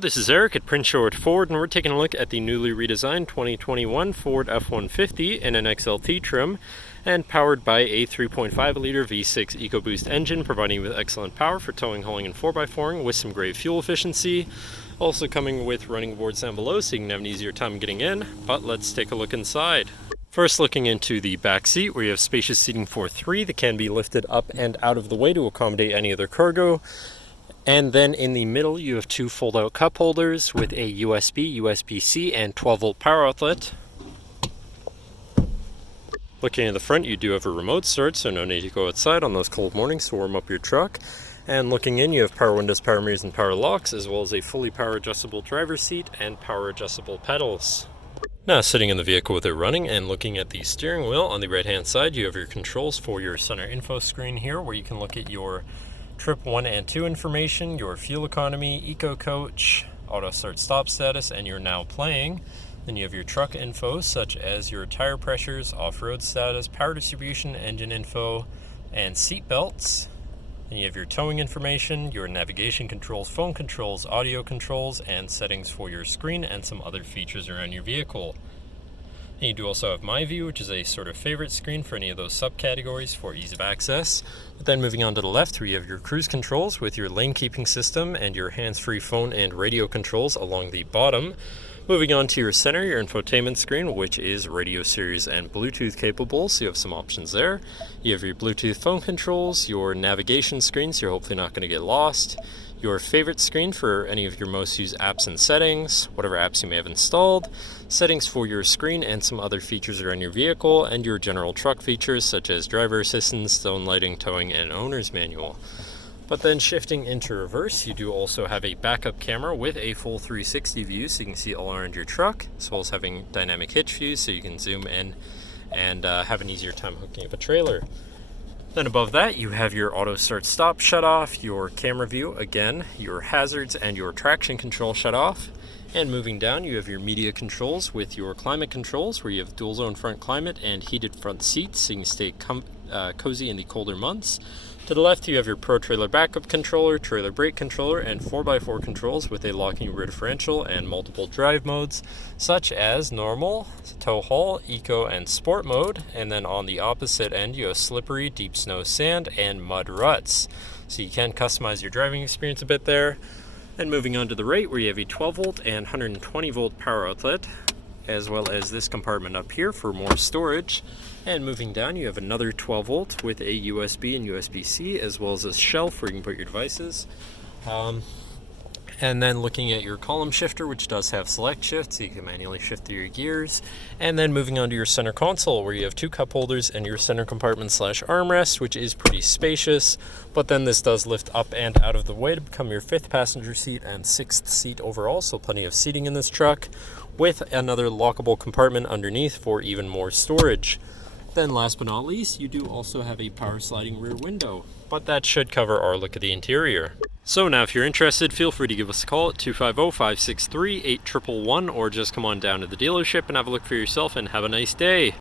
This is Eric at Print Show at Ford, and we're taking a look at the newly redesigned 2021 Ford F-150 in an XLT trim and powered by a 3.5-liter V6 EcoBoost engine, providing you with excellent power for towing, hauling, and 4x4ing with some great fuel efficiency. Also coming with running boards down below so you can have an easier time getting in, but let's take a look inside. First, looking into the back seat, where you have spacious seating for three that can be lifted up and out of the way to accommodate any other cargo. And then in the middle, you have two fold-out cup holders with a USB, USB-C, and 12-volt power outlet. Looking at the front, you do have a remote start, so no need to go outside on those cold mornings to warm up your truck. And looking in, you have power windows, power mirrors, and power locks, as well as a fully power adjustable driver's seat and power adjustable pedals. Now, sitting in the vehicle with it running and looking at the steering wheel, on the right-hand side, you have your controls for your center info screen here, where you can look at your Trip 1 and 2 information, your fuel economy, eco coach, auto start stop status, and your now playing. Then you have your truck info, such as your tire pressures, off-road status, power distribution, engine info, and seat belts. Then you have your towing information, your navigation controls, phone controls, audio controls, and settings for your screen and some other features around your vehicle. And you do also have My View, which is a sort of favorite screen for any of those subcategories for ease of access. But then moving on to the left, where you have your cruise controls with your lane keeping system and your hands-free phone and radio controls along the bottom. Moving on to your center, your infotainment screen, which is radio series and Bluetooth capable, so you have some options there. You have your Bluetooth phone controls, your navigation screen, so you're hopefully not going to get lost. Your favorite screen for any of your most used apps and settings, whatever apps you may have installed, settings for your screen and some other features around your vehicle, and your general truck features such as driver assistance, zone lighting, towing, and owner's manual. But then shifting into reverse, you do also have a backup camera with a full 360 view so you can see all around your truck, as well as having dynamic hitch views so you can zoom in and have an easier time hooking up a trailer. Then above that, you have your auto start stop shut off, your camera view again, your hazards, and your traction control shut off. And moving down, you have your media controls with your climate controls, where you have dual zone front climate and heated front seats so you can stay cozy in the colder months. To the left, you have your Pro Trailer Backup Controller, Trailer Brake Controller, and 4x4 controls with a locking rear differential and multiple drive modes, such as Normal, Tow Haul, Eco, and Sport mode. And then on the opposite end, you have Slippery, Deep Snow, Sand, and Mud Ruts. So you can customize your driving experience a bit there. And moving on to the right, where you have a 12-volt and 120-volt power outlet, as well as this compartment up here for more storage. And moving down, you have another 12-volt with a USB and USB-C, as well as a shelf where you can put your devices. And then looking at your column shifter, which does have select shift, so you can manually shift through your gears. And then moving on to your center console, where you have two cup holders and your center compartment / armrest, which is pretty spacious. But then this does lift up and out of the way to become your 5th passenger seat and 6th seat overall, so plenty of seating in this truck, with another lockable compartment underneath for even more storage. Then last but not least, you do also have a power sliding rear window, but that should cover our look at the interior. So now if you're interested, feel free to give us a call at 250-563-8111 or just come on down to the dealership and have a look for yourself, and have a nice day.